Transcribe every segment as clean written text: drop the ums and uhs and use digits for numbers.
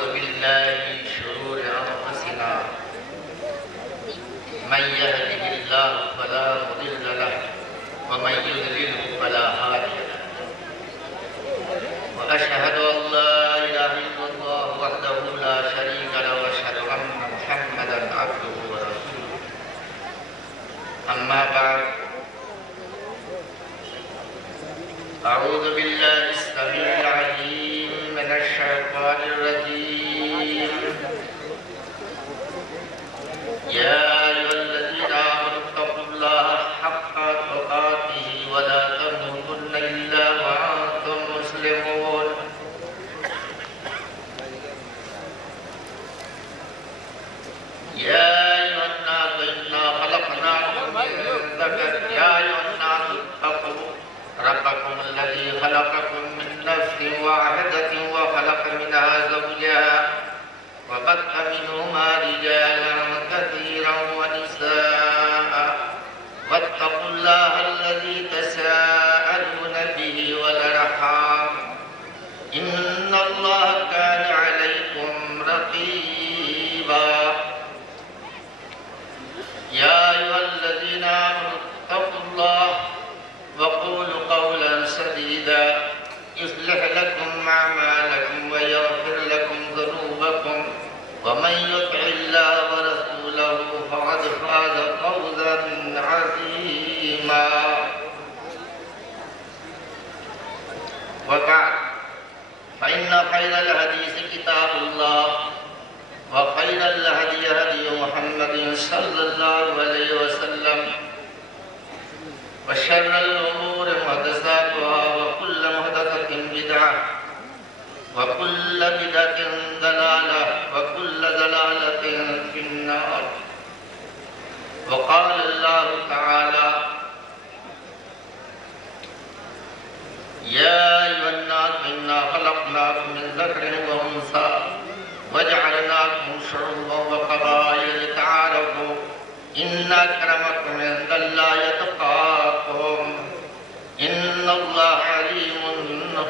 ونعوذ بالله من شرور أنفسنا من يهده الله فلا مضل له ومن يضلل فلا هادي له وأشهد أن لا إله إلا الله وحده لا شريك له وأشهد أن محمدا عبده ورسوله أما بعد أعوذ بالله السميع العليم من الشيطان الرجيم يا أيها الذين آمنوا اتقوا الله حق تقاته ولا تموتن إلا وأنتم مسلمون يا أيها الناس إنا خلقناكم من ذكر يا أيها الناس اتقوا ربكم الذي خلقكم من نفس واحدة وخلق منها زوجها وبث منهما رجالا كثيرا ونساء واتقوا الله الذي تساءلون به والأرحام إن الله كان عليكم رقيبا يا أيها الذين آمنوا اتقوا الله وقولوا قولا سديدا يصلح لكم أعمالكم ويغفر لكم ذنوبكم ومن يطع الله ورسوله فقد فاز فوزا عظيما وبعد فإن خير الحديث كتاب الله وخير الهدي هدي محمد صلى الله عليه وسلم وشر الأمور محدثاتها وكل محدثة بدعة وكل بدعة ضلالة وكل ضلالة في النار وقال الله تعالى يا أيها الناس إنا خلقناكم من ذكر وأنثى وجعلناكم شعوبا وقبائل لتعارفوا إن أكرمكم عند الله يتقاكم إن الله عليم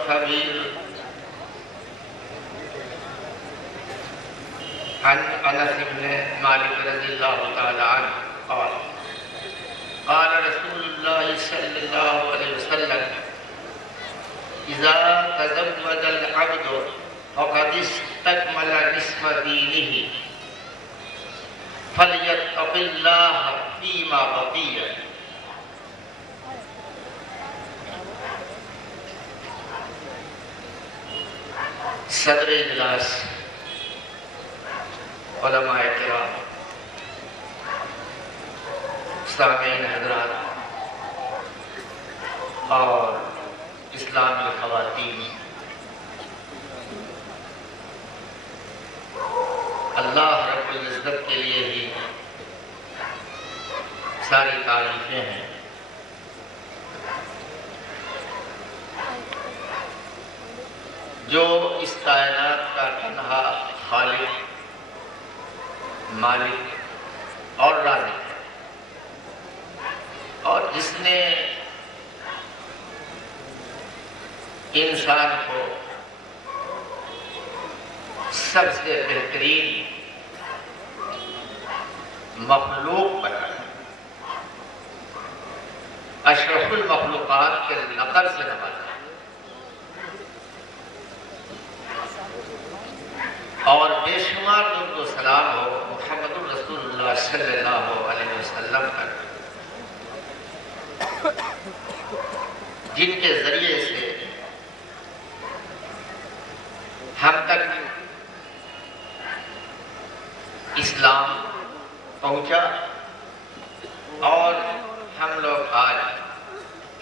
خبير عن أنس بن مالك رضي الله تعالى عنه قال قال رسول الله صلى الله عليه وسلم إذا تزوج العبد فقد استكمل نصف دينه فَلْيَتَّقِ اللَّهَ فِيمَا بَقِيَ صدر اجلاس علماء کرام سامعین حضرات اور اسلامی خواتین اللہ رب العزت کے لیے ہی ساری تعریفیں ہیں جو اس کائنات کا تنہا خالق مالک اور رازق ہے اور جس نے انسان کو سب سے بہترین مخلوق بنایا اشرف المخلوقات کے لقب سے نوازا اور بے شمار درود و سلام ہو محمد الرسول اللہ صلی اللہ علیہ وسلم پر جن کے ذریعے سے ہم تک اسلام پہنچا اور ہم لوگ آج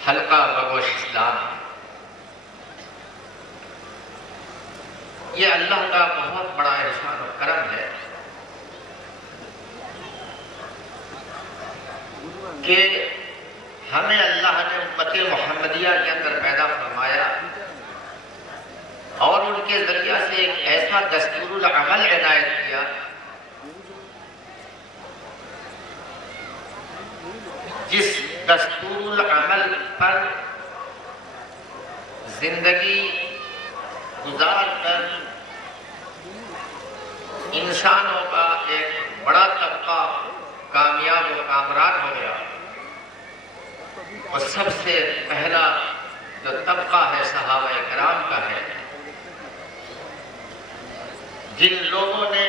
حلقہ بگوش اسلام یہ اللہ کا بہت بڑا احسان و کرم ہے کہ ہمیں اللہ نے امت محمدیہ کے اندر پیدا فرمایا اور ان کے ذریعہ سے ایک ایسا دستور العمل عنایت کیا جس دستور العمل پر زندگی گزار کر انسانوں کا ایک بڑا طبقہ کامیاب و کامران ہو گیا، اور سب سے پہلا جو طبقہ ہے صحابہ کرام کا ہے، جن لوگوں نے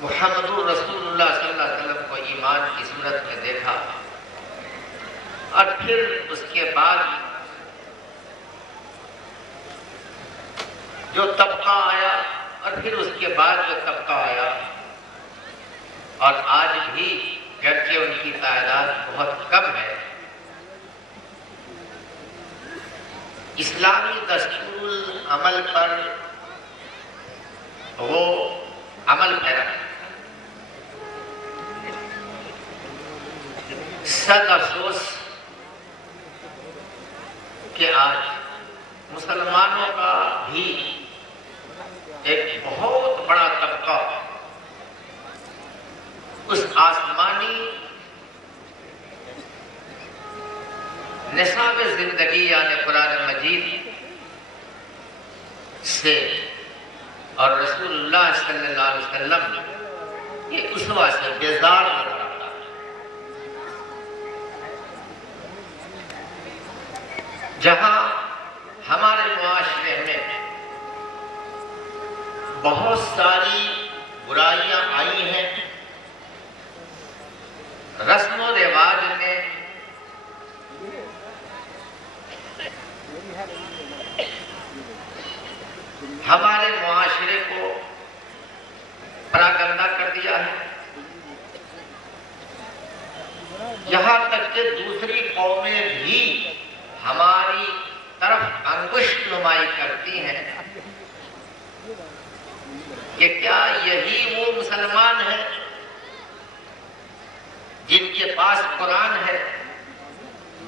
محمد رسول اللہ صلی اللہ علیہ وسلم کو ایمان کی صورت میں دیکھا، اور پھر اس کے بعد جو طبقہ آیا، اور پھر اس کے بعد جو طبقہ آیا، اور آج بھی گرچہ ان کی تعداد بہت کم ہے، اسلامی دستور عمل پر وہ عمل پیرا ہے۔ صد افسوس کہ آج مسلمانوں کا بھی ایک بہت بڑا طبقہ اس آسمانی نصاب زندگی یعنی قرآن مجید سے اور رسول اللہ صلی اللہ علیہ وسلم یہ اسوہ سے بیزار نظر آتا ہے۔ جہاں ہمارے معاشرے میں بہت ساری برائیاں آئی ہیں، رسم و رواج نے ہمارے معاشرے کو پراگندہ کر دیا ہے، یہاں تک کہ دوسری قومیں بھی ہماری طرف انگشت نمائی کرتی ہیں کہ کیا یہی وہ مسلمان ہیں جن کے پاس قرآن ہے،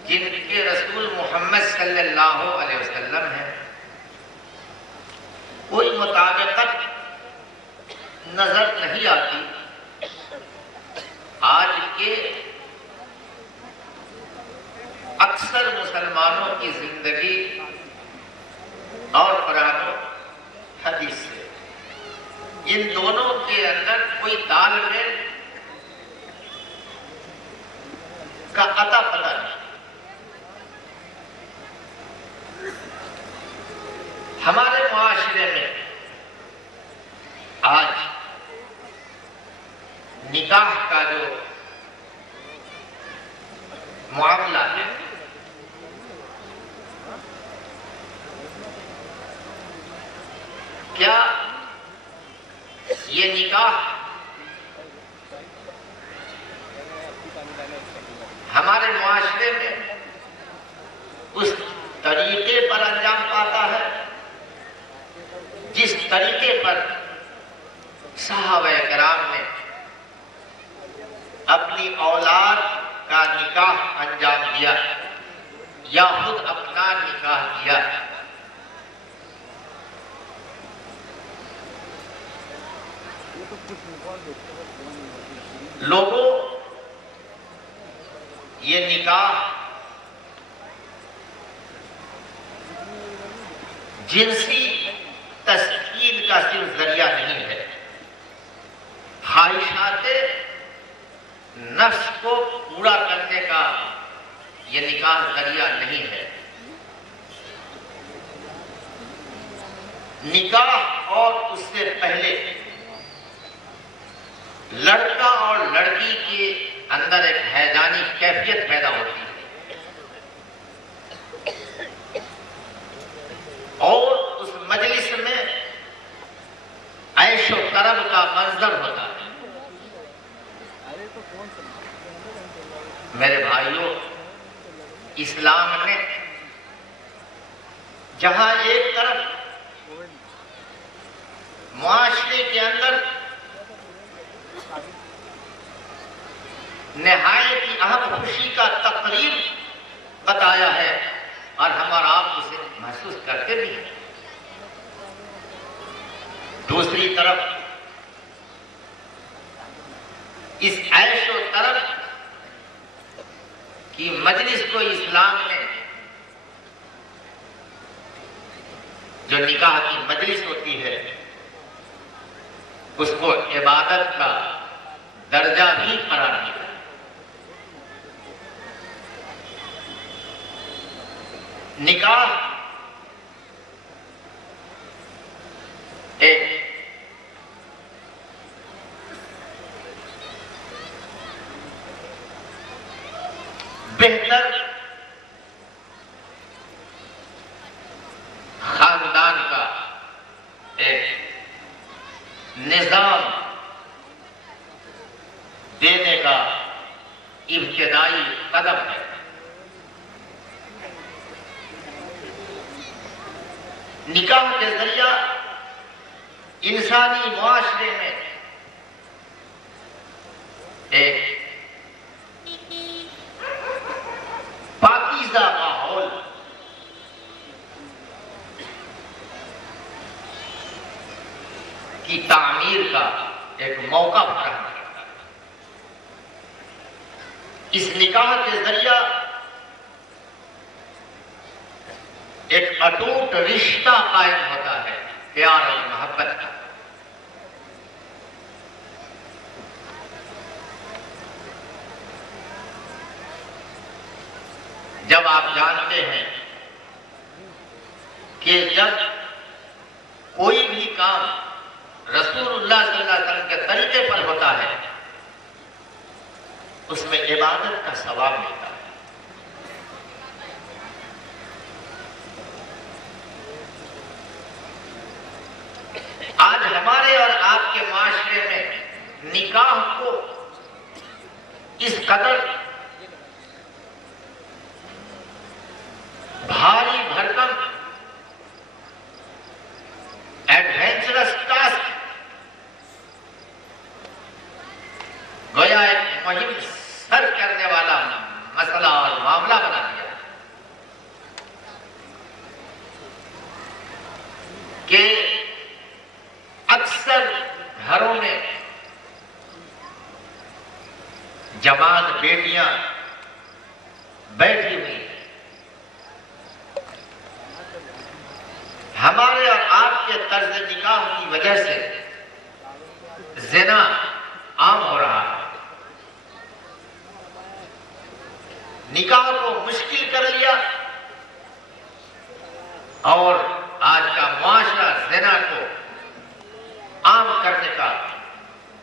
جن کے رسول محمد صلی اللہ علیہ وسلم ہے؟ کوئی مطابقت نظر نہیں آتی۔ آج کے اکثر مسلمانوں کی زندگی اور قرآن و حدیث سے ان دونوں کے اندر کوئی تال میل کا عطا پتہ نہیں۔ ہمارے معاشرے میں آج نکاح کا جو معاملہ ہے، کیا یہ نکاح ہمارے معاشرے میں اس طریقے پر انجام پاتا ہے جس طریقے پر صحابہ کرام نے اپنی اولاد کا نکاح انجام دیا یا خود اپنا نکاح کیا؟ لوگوں، یہ نکاح جنسی تسکین کا صرف ذریعہ نہیں ہے، خواہشات نفس کو پورا کرنے کا یہ نکاح ذریعہ نہیں ہے۔ نکاح اور اس سے پہلے لڑکا اور لڑکی کے اندر ایک حیرانی کیفیت پیدا ہوتی ہے، اور اس مجلس میں عیش و طرب کا منظر ہوتا ہے۔ میرے بھائیوں، اسلام نے جہاں ایک طرف معاشرے کے اندر نہایت ہی اہم خوشی کا تقریب بتایا ہے، اور ہم اور آپ اسے محسوس کرتے بھی ہیں، دوسری طرف اس عیش و طرب کی مجلس کو اسلام نے، جو نکاح کی مجلس ہوتی ہے، اس کو عبادت کا درجہ بھی قرار دیا۔ نکاح ایک بہتر خاندان کا ایک نظام دینے کا ابتدائی قدم ہے۔ نکاح کے ذریعہ انسانی معاشرے میں ایک پاکیزہ ماحول کی تعمیر کا ایک موقع فراہم کرتا ہے۔ اس نکاح کے ذریعہ ایک اٹوٹ رشتہ قائم ہوتا ہے، پیار اور محبت کا۔ جب آپ جانتے ہیں کہ جب کوئی بھی کام رسول اللہ صلی اللہ علیہ وسلم کے طریقے پر ہوتا ہے اس میں عبادت کا ثواب ملتا ہے۔ آج ہمارے اور آپ کے معاشرے میں نکاح کو اس قدر بھاری بھرکم ایڈوینچرس ٹاسک گویا ایک مہم سر کرنے والا مسئلہ اور معاملہ بنا دیا کہ اکثر گھروں میں جوان بیٹیاں بیٹھی ہوئی ہیں۔ ہمارے اور آپ کے طرز نکاح کی وجہ سے زنا عام ہو رہا ہے۔ نکاح کو مشکل کر لیا اور آج کا معاشرہ زنا کو عام کرنے کا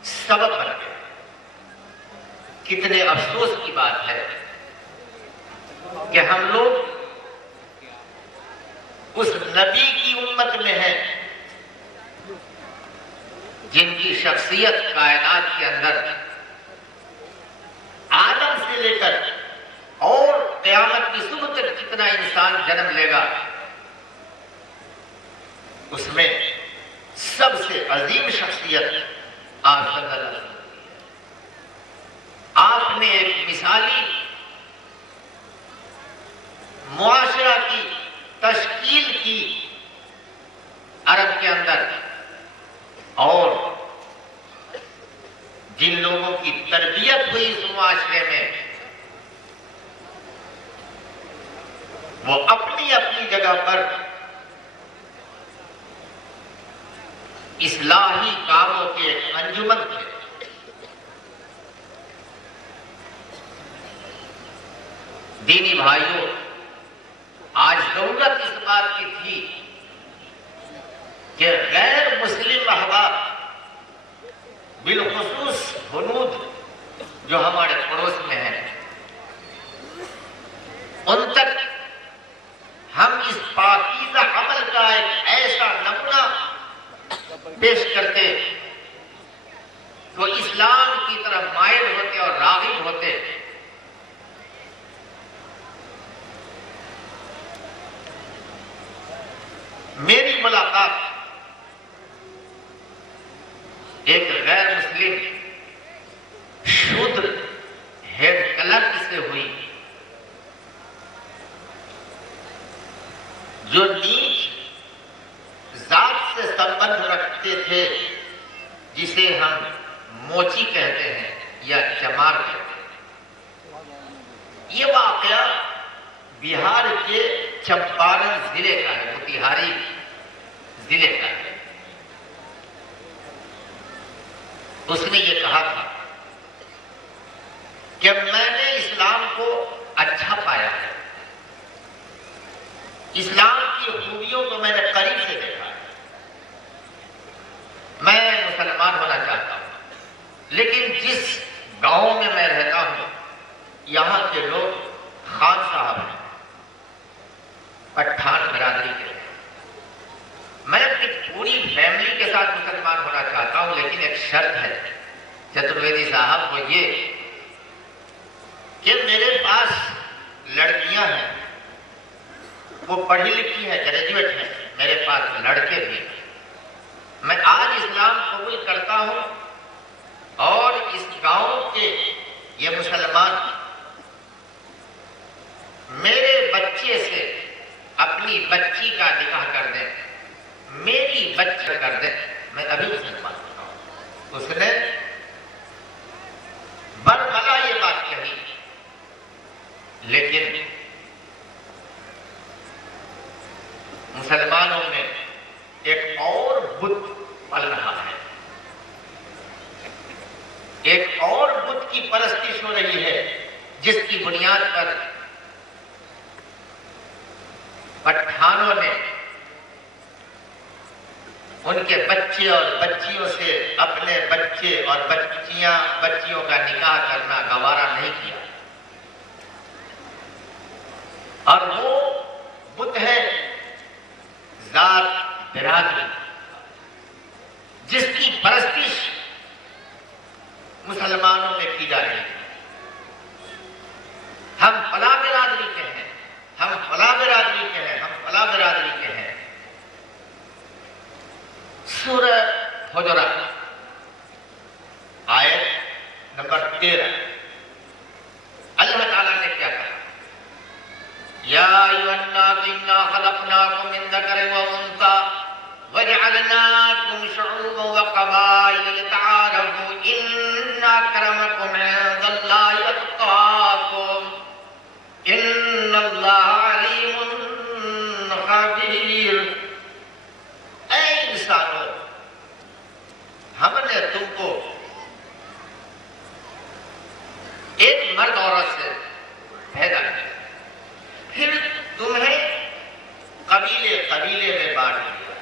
سبب بن گیا۔ کتنے افسوس کی بات ہے کہ ہم لوگ اس نبی کی امت میں ہیں جن کی شخصیت کائنات کے اندر آدم سے لے کر اور قیامت کی صبح تک جتنا انسان جنم لے گا اس میں سب سے عظیم شخصیت آپ صلی اللہ علیہ وسلم۔ آپ نے ایک مثالی معاشرہ کی تشکیل کی عرب کے اندر، اور جن لوگوں کی تربیت ہوئی اس معاشرے میں وہ اپنی اپنی جگہ پر اصلاحی کاموں کے ایک انجمن تھے۔ دینی بھائیوں، آج ضرورت اس بات کی تھی کہ غیر مسلم احباب بالخصوص ہنود جو ہمارے پڑوس میں ہیں ان تک ہم اس پاکیزہ عمل کا ایک ایسا نمونہ پیش کرتے تو اسلام کی طرف مائل ہوتے اور راغب ہوتے۔ میری ملاقات ایک غیر مسلم شودر ہیڈ کلرک سے ہوئی جو نیچ ذات سے سمبندھ رکھتے تھے، جسے ہم موچی کہتے ہیں یا چمار کہتے ہیں۔ یہ واقعہ بہار کے چمپارن ضلع کا ہے، موتیہاری ضلع کا ہے۔ اس نے یہ کہا تھا کہ میں نے اسلام کو اچھا پایا ہے، اسلام کی خوبیوں کو میں نے قریب سے دیکھا ہے، میں مسلمان ہونا چاہتا ہوں، لیکن جس گاؤں میں رہتا ہوں یہاں کے لوگ خان صاحب ہیں، پٹھان برادری کے، میں اپنی پوری فیملی کے ساتھ مسلمان ہونا چاہتا ہوں، لیکن ایک شرط ہے چترویدی صاحب، وہ یہ کہ میرے پاس لڑکیاں ہیں، وہ پڑھی لکھی ہیں، گریجویٹ ہیں، میرے پاس لڑکے بھی ہیں، میں آج اسلام قبول کرتا ہوں اور اس گاؤں کے یہ مسلمان میرے بچے سے اپنی بچی کا نکاح کر دیں، میری بچی کر دیں، میں ابھی مسلمان ہوتا ہوں۔ اس نے برملا یہ بات کہی، لیکن مسلمانوں میں ایک اور بت پل رہا ہے، ایک اور بت کی پرستش ہو رہی ہے، جس کی بنیاد پر پٹھانوں نے ان کے بچے اور بچیوں سے اپنے بچے اور بچیوں کا نکاح کرنا گوارا نہیں کیا، اور وہ بت ہے ذات برادری، جس کی پرستش مسلمانوں میں کی جا رہی ہے۔ ہم فلاں برادری کے ہیں، ہم فلاں برادری کے ہیں، ہم فلاں برادری کے ہیں۔ سورہ حجرات آیت نمبر 13، اللہ تعالیٰ نے کیا کہا؟ یا ایھا الناس انا خلقناکم من ذکر و انثی وجعلناکم شعوبا وقبائل لتعارفوا ان اکرمکم عند اللہ اتقاکم ان اللہ علیم خبیر۔ اے انسانوں، ہم نے تم کو ایک مرد عورت سے پیدا کیا، پھر تمہیں قبیلے قبیلے میں بانٹ دیا،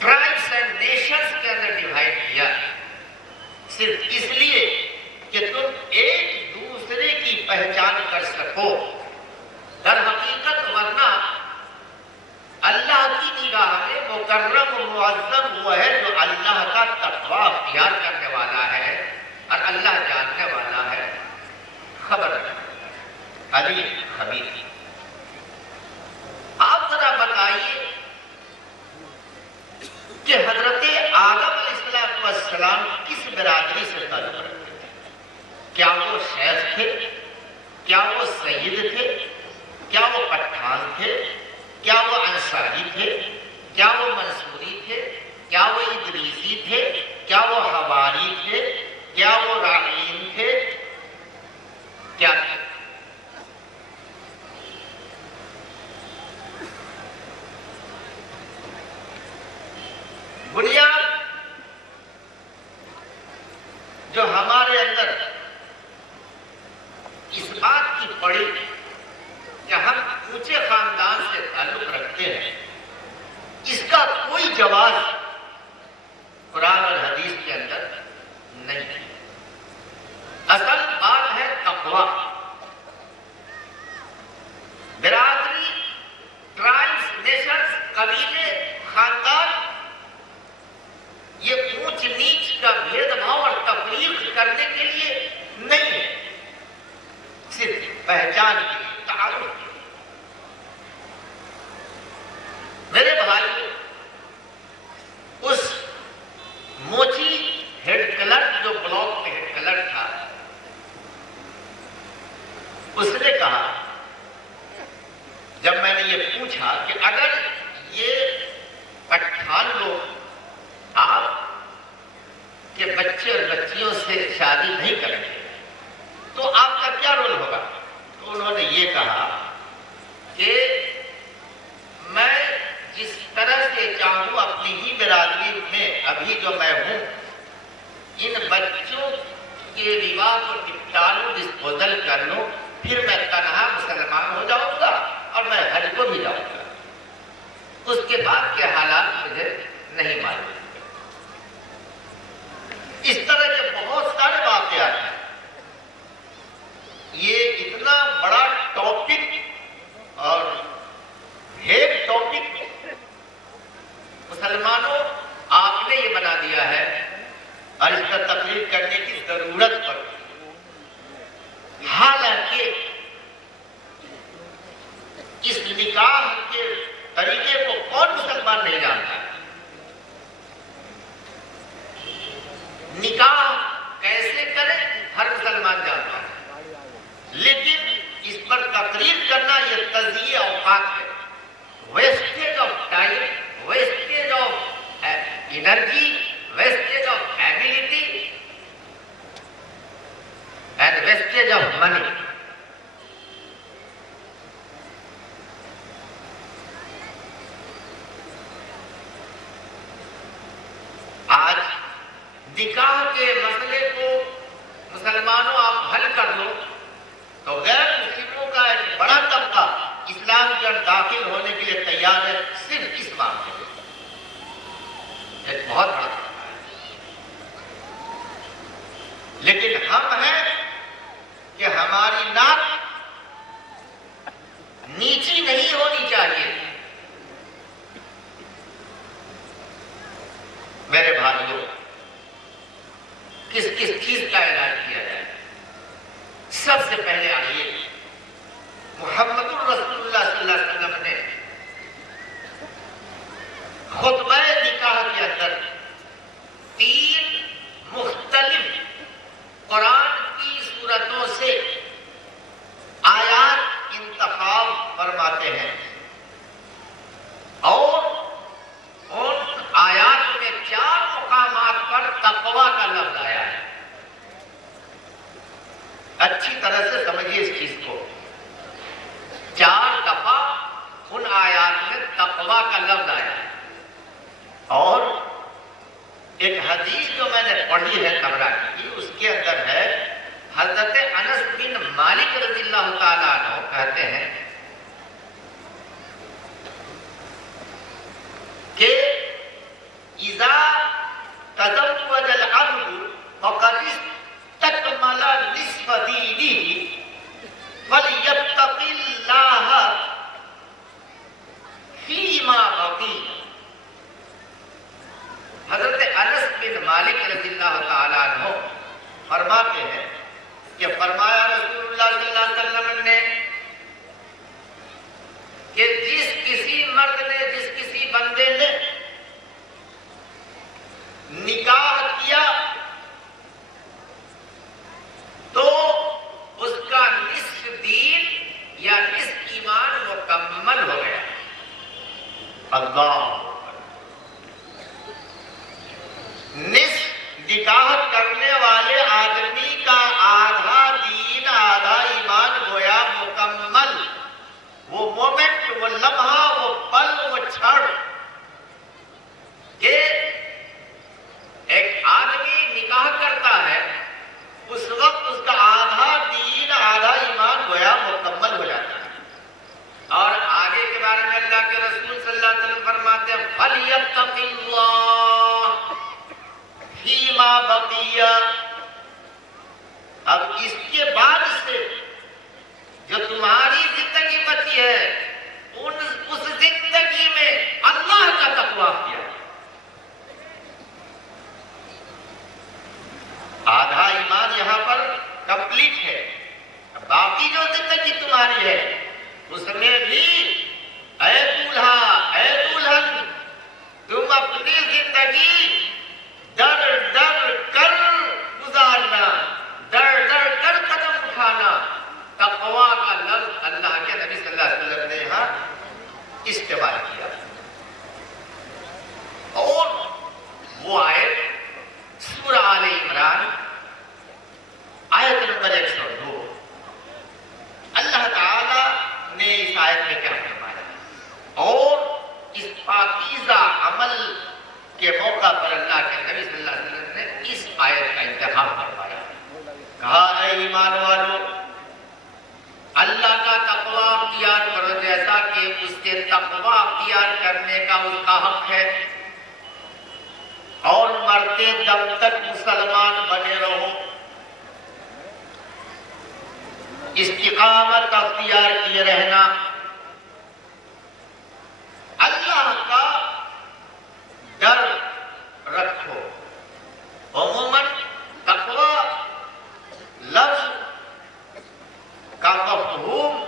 ٹرائبس اینڈ نیشنز کے اندر ڈیوائڈ کیا، صرف اس لیے کہ تم ایک دوسرے کی پہچان کر سکو۔ در حقیقت ورنہ اللہ کی نگاہ میں مکرم و معظم وہ ہے جو اللہ کا تقوی اختیار کرنے والا ہے اور اللہ جاننے والا ہے، خبر علیم خبیر۔ آپ ذرا بتائیے کہ حضرت آدم علیہ السلام کس برادری سے تعلق رکھتے تھے؟ کیا وہ شیخ تھے؟ کیا وہ سید تھے؟ کیا وہ پٹھان تھے؟ کیا وہ انصاری تھے؟ کیا وہ منصوری تھے؟ کیا وہ ادریسی تھے؟ کیا وہ حواری تھے؟ کیا وہ راغین تھے؟ کیا تھے؟ بنیاد جو ہمارے اندر اس بات کی پڑی کہ ہم اونچے خاندان سے تعلق رکھتے ہیں، اس کا کوئی جواز قرآن اور حدیث کے اندر نہیں ہے۔ اصل بات ہے تقویٰ۔ برادری، ٹرائبس، نیشنز، قبیلے، خاندان، یہ اونچ نیچ کا بھید بھاؤ اور تفریق کرنے کے لیے نہیں ہے، صرف پہچان کے لیے، تعارف کے لیے۔ میرے بھائی، اس موچی ہیڈ کلرک جو بلاک میں ہیڈ کلرک تھا، اس نے کہا، جب میں نے یہ پوچھا کہ اگر یہ پٹھان لوگ آپ کے بچے اور بچیوں سے شادی نہیں کریں گے تو آپ کا کیا رول ہوگا؟ تو انہوں نے یہ کہا کہ میں جس طرح سے چاہوں اپنی ہی برادری میں ابھی جو میں ہوں ان بچوں کے روا کو نپٹالوں، ڈسپوزل کر لوں، پھر میں تنہا مسلمان ہو جاؤں گا اور میں حج کو بھی جاؤں گا۔ اس کے بعد کے حالات مجھے نہیں معلوم۔ اس طرح کے بہت سارے واقعات ہیں۔ یہ اتنا بڑا ٹاپک اور ایک ٹاپک مسلمانوں آپ نے یہ بنا دیا ہے اور اس کا تقریر کرنے کی ضرورت پڑتی ہے۔ حالانکہ اس نکاح کے طریقے کو کون مسلمان نہیں جانتا؟ نکاح کیسے کرے ہر مسلمان جانتا ہے، لیکن اس پر تقریر کرنا یہ تضییع اوقات ہے، wastage of time, wastage of energy, wastage of ability and wastage of money. آج نکاح کے مسئلے کو مسلمانوں آپ حل کر لو تو غیر مسلموں کا ایک بڑا طبقہ اسلام کے اندر داخل ہونے کے لیے تیار ہے، صرف اس معاملے میں ایک بہت بڑا طبقہ ہے۔ لیکن ہم ہیں کہ ہماری ناک نیچی نہیں ہونی چاہیے۔ میرے بھائیوں، کس کس چیز کا علاج کیا جائے؟ سب سے پہلے آئیے محمد الرسول اللہ صلی اللہ علیہ وسلم نے خطبہ نکاح کے اندر 3 مختلف قرآن کی صورتوں سے آیات انتخاب فرماتے ہیں، اور ان آیات میں 4 مقامات پر تقویٰ کا لفظ آیا ہے۔ اچھی طرح سے سمجھیے اس چیز کو۔ 4 دفعہ ان آیات میں تقویٰ کا لفظ آیا ہے، اور ایک حدیث جو میں نے پڑھی ہے طبرانی کی، اس کے اندر ہے حضرت انس بن مالک رضی اللہ تعالیٰ عنہ کہتے ہیں کہ اذا تزوج العبد فقد استكمل نصف دینه فليتق الله فيما بقي۔ حضرت انس بن مالک رضی اللہ تعالیٰ عنہ فرماتے ہیں کہ فرمایا رسول اللہ صلی اللہ علیہ وسلم نے کہ جس کسی مرد نے، جس کسی بندے نے نکاح کیا تو اس کا نصف دین یا نصف ایمان مکمل ہو گیا۔ اللہ، نصف نکاح کرنے والے آدمی کا آدھا دین آدھا ایمان گویا مکمل۔ وہ مومنٹ، وہ لمحہ، وہ پل، وہ چھڑ کہ ایک آدمی نکاح کرتا ہے، اس وقت اس کا آدھا دین آدھا ایمان گویا مکمل ہو جاتا ہے۔ اور آگے کے بارے میں اللہ کے رسول صلی اللہ علیہ وسلم فرماتے ہیں فَلْيَتَّقِ اللَّهَ فِيمَا بَقِيَ۔ اب اس کے بعد سے جو تمہاری زندگی بچی ہے، اس زندگی میں اللہ کا تقویٰ کیا۔ آدھا ایمان یہاں پر کمپلیٹ ہے، باقی جو زندگی تمہاری ہے اس میں بھی اے دولہا، اے دلہن، تم اپنی زندگی ڈر ڈر کر گزارنا، ڈر ڈر کر قدم اٹھانا۔ تقویٰ کا لفظ اللہ کے نبی صلی اللہ علیہ وسلم نے یہاں استعمال کیا۔ اور وہ آیت سورہ آل عمران آیت نمبر 102، اللہ تعالی نے اس آیت میں کیا فرمایا، اور اس پاکیزہ عمل کے موقع پر اللہ کے نبی صلی اللہ علیہ وسلم نے اس آیت کا انتخاب فرمایا. کہا اے ایمان والو اللہ کا تقوی اختیار کرو جیسا کہ اس سے تقوی اختیار کرنے کا اس کا حق ہے، اور مرتے دم تک مسلمان بنے رہو، استقامت اختیار کیے رہنا، اللہ کا ڈر رکھو. عموماً تقوی لفظ کا مفہوم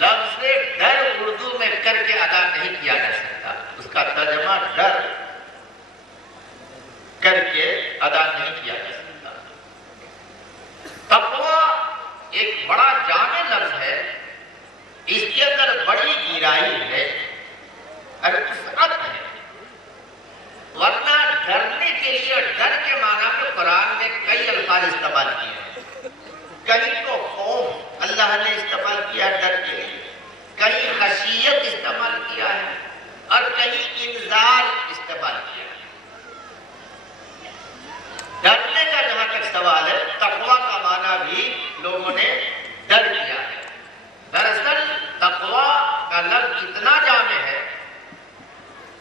لفظ ڈر اردو میں کر کے ادا نہیں کیا جا سکتا، اس کا ترجمہ ڈر کر کے ادا نہیں کیا جا سکتا. تقوی ایک بڑا جامع لفظ ہے، اس کے اندر بڑی گہرائی ہے اور وسعت ہے. ورنہ ڈرنے کے لیے ڈر کے معنی میں قرآن نے کئی الفاظ استعمال کیے ہیں. کہیں تو خوف اللہ نے استعمال کیا ڈر کے لیے، کہیں خشیت استعمال کیا ہے، اور کہیں انذار استعمال کیا ہے. ڈرنے کا جہاں تک سوال ہے، تقوی کا معنی بھی لوگوں نے ڈر کیا ہے. دراصل تقوی کا لفظ اتنا جامع ہے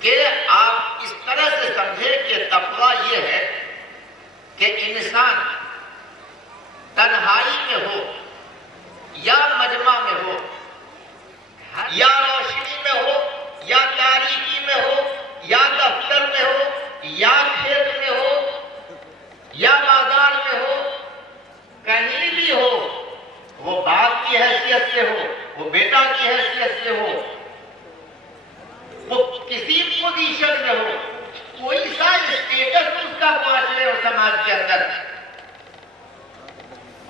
کہ آپ اس طرح سے سمجھیں کہ تقوی یہ ہے کہ انسان تنہائی میں ہو یا مجمع میں ہو، یا روشنی میں ہو یا تاریکی میں ہو، یا دفتر میں ہو یا کھیت میں ہو یا بازار میں ہو، کہیں بھی ہو، وہ باپ کی حیثیت سے ہو، وہ بیٹا کی حیثیت سے ہو، وہ کسی پوزیشن میں ہو، کوئی سا اسٹیٹس اس کا معاشرے اور سماج کے اندر،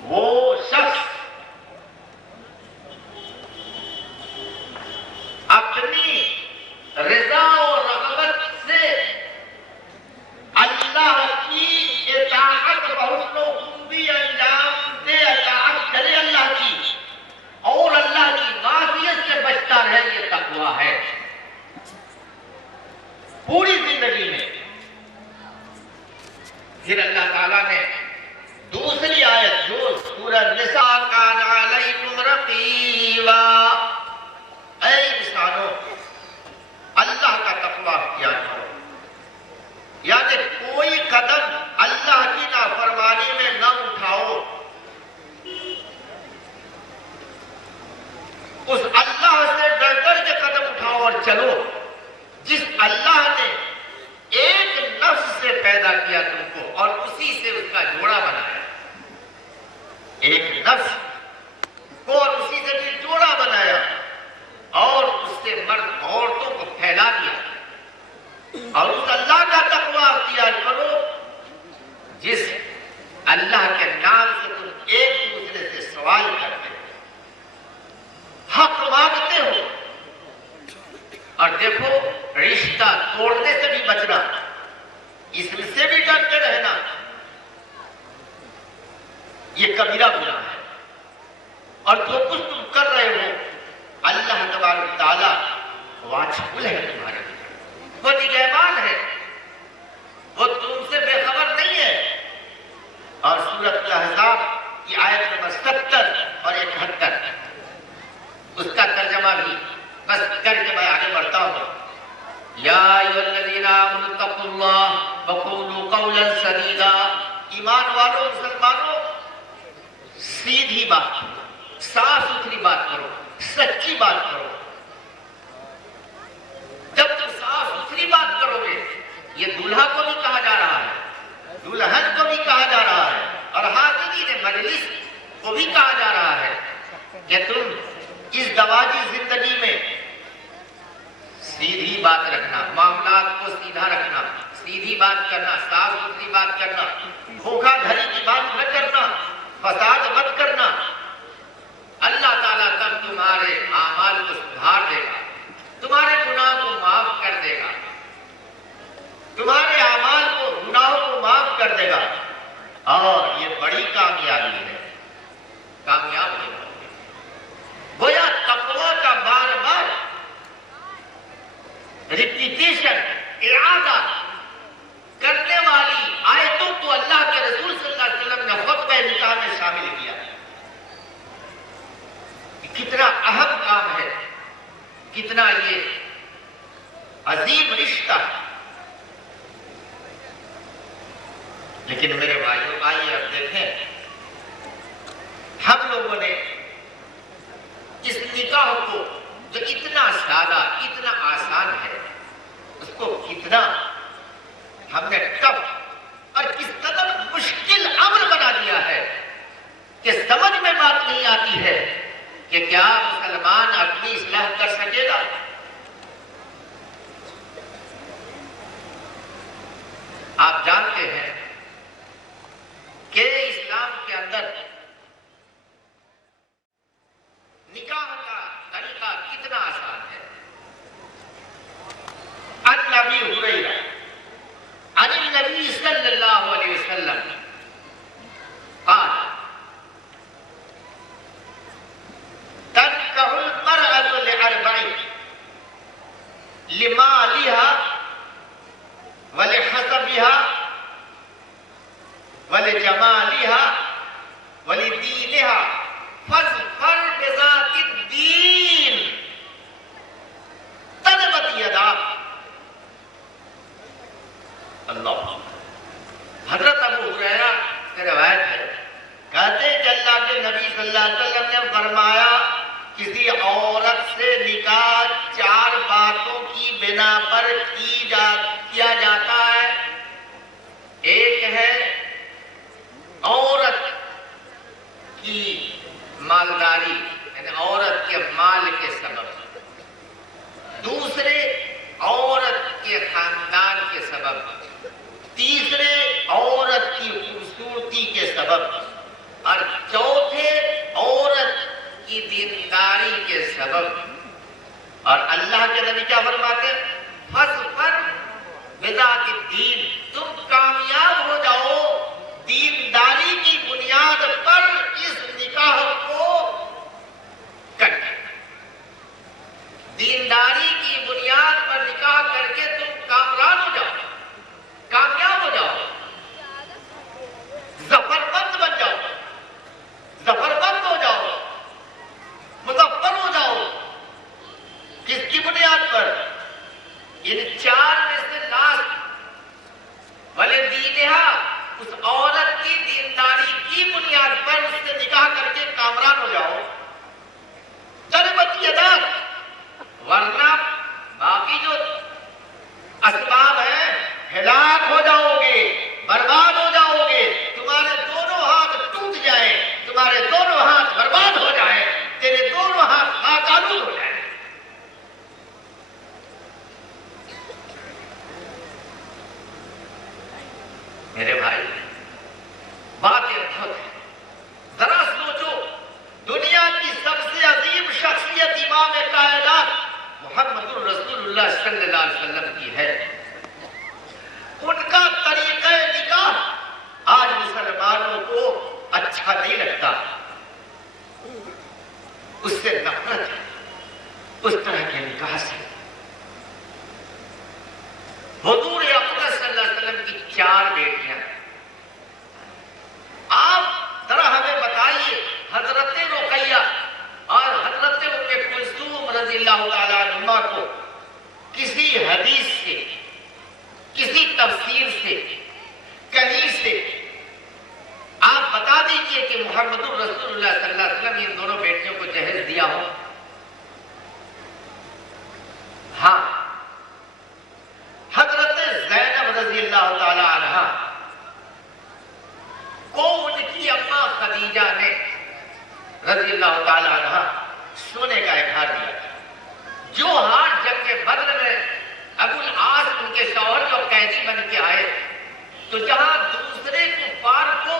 وہ شخص اپنی رضا و رغبت سے اللہ کی اطاعت بحسن و خوبی انجام دے، اطاعت کرے اللہ کی، اور اللہ کی معصیت سے بچتا رہے، یہ تقوی ہے. پوری زندگی میں. پھر اللہ تعالیٰ نے دوسری آیت جو سورہ نساء کان علیکم رقیبا، اے انسانوں اللہ کا تقوی اختیار کرو، یعنی کوئی قدم اللہ کی نافرمانی میں نہ اٹھاؤ. اس اللہ سے ڈر ڈر کے قدم اٹھاؤ اور چلو جس اللہ نے ایک نفس سے پیدا کیا تم کو اور اسی سے اس کا جوڑا بنایا. ایک نفس کو اور اسی سے بھی جوڑا بنایا اور اس سے مرد عورتوں کو پھیلا دیا. اور اس اللہ کا تقوی اختیار کرو جس اللہ کے نام سے تم ایک دوسرے سے سوال کرتے ہو، حق مانگتے ہو. اور دیکھو رشتہ توڑنے سے بھی بچنا، اس سے بھی ڈرتے رہنا، یہ کبیرہ گناہ ہے. اور جو کچھ تم کر رہے ہو اللہ تبارک تعالیٰ واچفل ہے تمہارے، وہ نگہبان ہے، وہ تم سے بے خبر نہیں ہے. اور سورۃ الاحزاب کی آیت نمبر 70 اور 71 اس کا ترجمہ بھی بس کر کے میں آگے بڑھتا ہوں. یا ایھا الذین آمنوا اتقوا اللہ وقولوا قولا سدیدا، ایمان والو مسلمانوں سیدھی بات کرو، صاف ستھری بات کرو، سچی بات کرو. جب تم صاف ستھری بات کرو گے، یہ دلہا کو بھی کہا جا رہا ہے، دلہن کو بھی کہا جا رہا ہے، اور حاضرین مجلس کو بھی کہا جا رہا ہے کہ تم اس دواجی زندگی میں سیدھی بات رکھنا، معاملات کو سیدھا رکھنا، سیدھی بات کرنا، صاف ستھری بات کرنا، دھوکہ دھڑی کی بات نہ کرنا، فساد مت کرنا. اللہ تعالیٰ تب تمہارے اعمال کو سدھار دے گا، تمہارے گناہ کو معاف کر دے گا، تمہارے اعمال کو گناہوں کو معاف کر دے گا. اور یہ بڑی کامیابی ہے، کامیاب ہو جاؤ گے. گویا تقوی کا بار بار ریپیٹیشن، اعادہ کرنے والی لیکن میرے بھائیوں آئیے اب دیکھیں ہم لوگوں نے اس نکاح کو جو اتنا سادہ اتنا آسان ہے اس کو کتنا ہم نے کب اور کس قدر مشکل امر بنا دیا ہے کہ سمجھ میں بات نہیں آتی ہے کہ کیا مسلمان اپنی اصلاح کر سکے گا؟ آپ جانتے ہیں کہ اسلام کے اندر نکاح کا طریقہ کتنا آسان ہے۔ عن ابی ہریرہ عن النبی صلی اللہ علیہ وسلم قال تنكح المرأة لأربع لمالها ولحسبها ولجمالها ولدينها فاظفر بذات الدين تربت يداك۔ اللہ، حضرت ابو ہریرہ سے روایت ہے، کہتے ہیں کہ اللہ کے نبی صلی اللہ علیہ وسلم نے فرمایا کسی عورت سے نکاح 4 باتوں کی بنا پر کیا جاتا ہے۔ ایک ہے عورت کی مالداری، یعنی عورت کے مال کے سبب، دوسرے عورت کے خاندان کے سبب، تیسرے عورت کی خوبصورتی کے سبب، اور چوتھے عورت کی دینداری کے سبب۔ اور اللہ کے نبی کیا فرماتے ہیں؟ فاظفر بذات الدین، تم کامیاب ہو جاؤ دینداری کی بنیاد پر اس نکاح کو کر کے۔ دینداری کی بنیاد پر نکاح کر کے تم کامران ہو جاؤ، کامیاب ہو جاؤ، ظفر بند بن جاؤ، ظفر بند ہو جاؤ، مظفر ہو جاؤ۔ کس کی بنیاد پر؟ ان 4 میں سے لاسٹ ولدینہا، اس عورت کی دینداری کی بنیاد پر اس سے نکاح کر کے کامران ہو جاؤ۔ تربت یداک، ورنہ باقی جو اسباب ہیں ہلاک ہو جاؤ گے، برباد ہو جاؤ گے، تمہارے دونوں ہاتھ ٹوٹ جائیں، تمہارے دونوں ہاتھ برباد ہو جائیں، تیرے دونوں ہاتھ خاک آلود ہو جائیں۔ میرے بھائی بات یہ بہت ہے، ذرا سوچو، دنیا کی سب سے عظیم شخصیت امام کائنات محمد الرسول اللہ صلی اللہ علیہ وسلم کی ہے، ان کا طریقہ نکاح آج مسلمانوں کو اچھا نہیں لگتا، اس سے نفرت ہے، اس طرح کے نکاح سے۔ حضور اقدس صلی اللہ علیہ وسلم کی 4 بیٹیاں، آپ ذرا ہمیں بتائیے حضرت رقیہ اور حضرت ام کلثوم رضی اللہ تعالیٰ عنہما کو کسی حدیث سے، کسی تفسیر سے، کہیں سے آپ بتا دیجئے کہ محمد رسول اللہ صلی اللہ علیہ وسلم ان دونوں بیٹیوں کو جہیز دیا ہو۔ ہاں، حضرت زینب رضی اللہ تعالیٰ عنہ کو ان کی اماں خدیجہ نے رضی اللہ تعالیٰ عنہ سونے کا ایک ہار دیا تھا، جو ہار جنگ بدر میں ابو العاص ان کے شوہر جو قیدی بن کے آئے، تو جہاں دوسرے کفار کو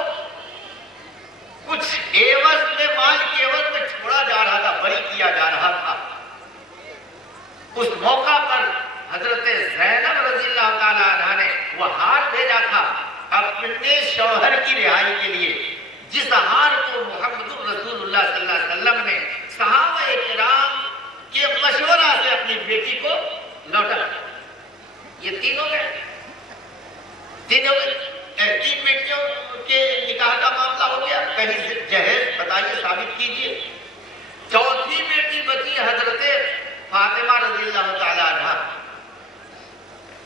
کچھ عوض میں، مال کے عوض میں چھوڑا جا رہا تھا، بری کیا جا رہا تھا، اس موقع پر حضرت زینب رضی اللہ تعالیٰ عنہ نے وہ ہار بھیجا تھا اپنے شوہر کی رہائی کے لیے، جس ہار کو محمد رسول اللہ صلی اللہ علیہ وسلم نے صحابہ کرام کے مشورہ سے اپنی بیٹی کو لوٹا۔ یہ تینوں گئے، تین بیٹیوں کے نکاح کا معاملہ ہو گیا، کہیں سے جہیز بتائیے، ثابت کیجئے۔ چوتھی بیٹی بچی حضرت فاطمہ رضی اللہ تعالیٰ عنہ۔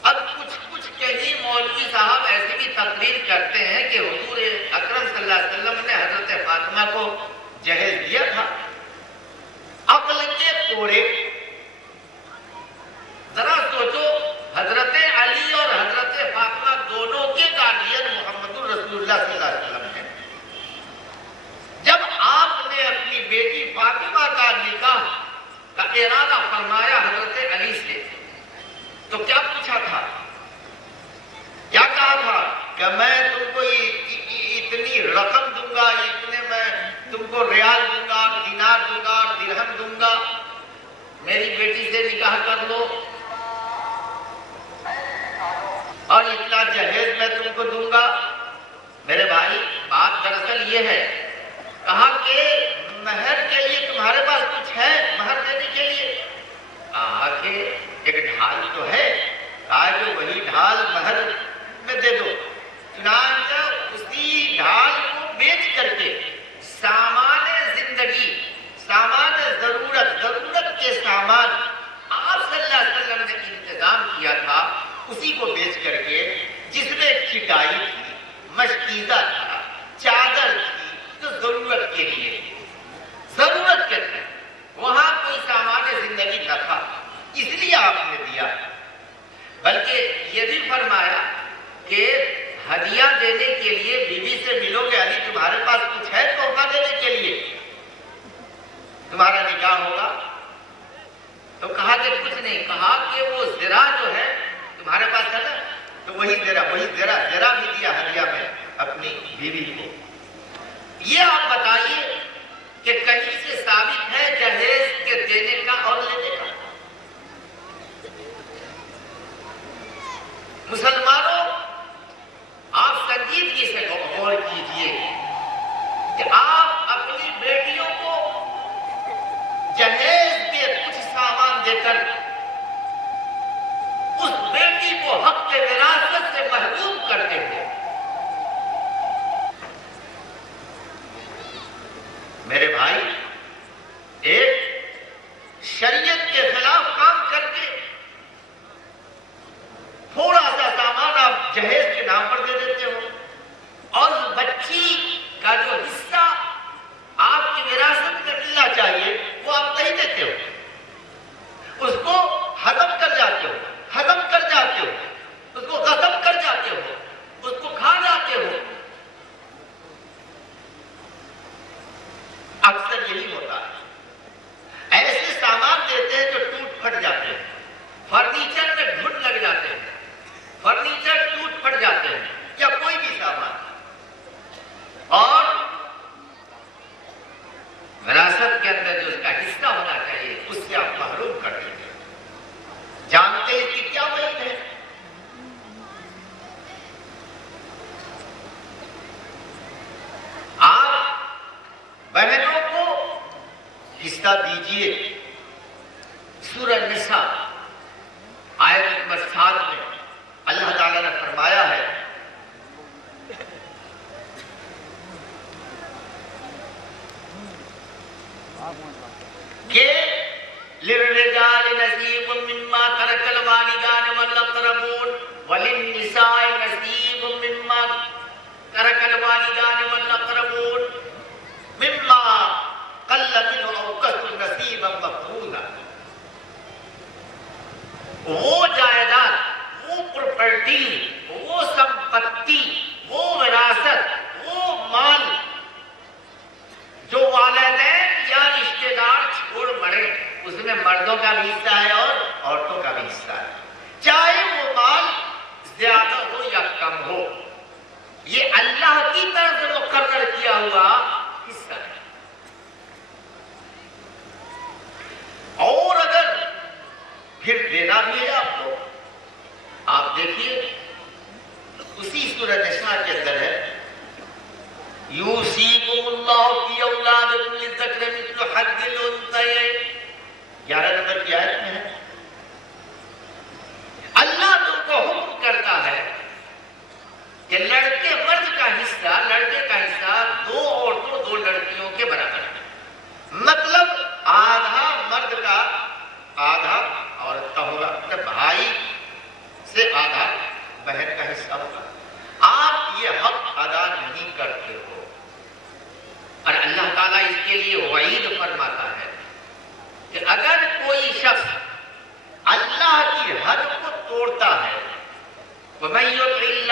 اب کچھ کہیں مولوی صاحب ایسی بھی تقریر کرتے ہیں کہ حضور اکرم صلی اللہ علیہ وسلم نے حضرت فاطمہ کو جہیز دیا تھا. عقل کے کوڑے. ذرا سوچو, حضرت علی اور حضرت فاطمہ دونوں کے گارڈین محمد رسول اللہ صلی اللہ علیہ وسلم ہیں. جب آپ نے اپنی بیٹی فاطمہ کا نکاح کا ارادہ فرمایا حضرت علی سے, تو کیا پوچھا تھا؟ کیا کہا تھا کہ میں تم کو اتنی رقم دوں گا, اتنے میں تم کو ریال دوں گا, دینار دوں گا, درہم دوں گا, میری بیٹی سے نکاح کر لو اور اتنا جہیز میں تم کو دوں گا. میرے بھائی, بات دراصل یہ ہے, کہا کہ مہر کے لیے تمہارے پاس کچھ ہے مہر دینے کے لیے؟ کہا کہ ایک ڈھال تو ہے. کہا کہ وہی ڈھال مہر میں دے دو. چنانچہ اسی ڈھال کو بیچ کر کے سامان زندگی, سامان ضرورت کے سامان آپ صلی اللہ علیہ وسلم نے انتظام کیا تھا, اسی کو بیچ کر کے, جس میں کھٹائی تھی, مشکیزہ تھا, چادر تھی, تو ضرورت کے لیے, ضرورت کے لیے وہاں کوئی سامان زندگی نہ تھا, اس لیے آپ نے دیا. بلکہ یہ بھی فرمایا کہ ہدیہ دینے کے لیے بیوی سے ملو گے, علی تمہارے پاس کچھ ہے تحفہ دینے کے لیے؟ تمہارا نکاح ہوگا. تو کہا کہ کچھ نہیں. کہا کہ وہ زرہ جو ہے تمہارے پاس ہے نا, تو وہی زرہ بھی دیا ہدیہ میں اپنی بیوی کو. یہ آپ بتائیے کہ کہیں سے ثابت ہے جہیز کے دینے کا اور لینے کا؟ مسلمانوں, آپ سنجیدگی سے غور کیجئے کہ آپ اپنی بیٹیوں کو جہیز کے کچھ سامان دے کر اس بیٹی کو حق کے وراثت سے محروم کرتے ہیں. میرے بھائی, ایک شریعت کے خلاف کام کر کے تھوڑا سا سامان آپ جہیز کے نام پر دے دیتے ہو, اور بچی کا جو حصہ آپ کی وراثت میں ملنا چاہیے وہ آپ نہیں دیتے ہو. اس کو ہضم کر جاتے ہو, اس کو غصب کر جاتے ہو, اس کو کھا جاتے ہو. اکثر یہی ہوتا ہے. ایسے سامان دیتے ہیں جو ٹوٹ پھٹ جاتے ہیں, فرنیچر میں گھن لگ جاتے ہیں, فرنیچر ٹوٹ پھٹ جاتے ہیں, یا کوئی بھی سامان, اور وراثت کے اندر جو اس کا حصہ ہونا چاہیے اس سے آپ محروم کر دیتے ہیں. جانتے ہیں کہ کیا وجہ ہے؟ آپ بہنوں کو حصہ دیجئے. سورہ نساء آیت نمبر 7 میں اللہ تعالیٰ نے فرمایا ہے کہ لِلرِّجَالِ نَصِيبٌ مِّمَّا تَرَكَ الْوَالِدَانِ وَالْأَقْرَبُونَ وَلِلنِّسَاءِ نَصِيبٌ مِّمَّا تَرَكَ الْوَالِدَانِ وَالْأَقْرَبُونَ مِمَّا قَلَّ مِنْهُ أَوْ كَثُرَ نَصِيبًا مَّفْرُوضًا. وہ جائیداد, وہ پراپرٹی, وہ سمپتی, وہ وراثت, وہ مال جو والدین یا رشتے دار چھوڑ مرے, اس میں مردوں کا بھی حصہ ہے اور عورتوں کا بھی حصہ ہے, چاہے وہ مال زیادہ ہو یا کم ہو. یہ اللہ کی طرف سے مقرر کیا ہوا حصہ ہے. اور اگر پھر دینا بھی ہے آپ کو, آپ دیکھیے اسی سورہ نساء کے اندر ہے یوصیکم اللہ فی اولادکم للذکر مثل حظ الانثیین. 11 نمبر کی آیت میں ہے اللہ تم کو حکم کرتا ہے کہ لڑکے مرد کا حصہ, لڑکے کا حصہ 2 عورتوں 2 لڑکیوں کے برابر ہے. مطلب آدھا مرد کا آدھا عورت کا ہوگا, بھائی سے آدھا بہن کا حصہ ہوگا. یہ حق ادا نہیں کرتے ہو. اور اللہ تعالیٰ اس کے لیے وعید فرماتا ہے کہ اگر کوئی شخص اللہ کی حد کو توڑتا ہے وَمَن يُطِعِ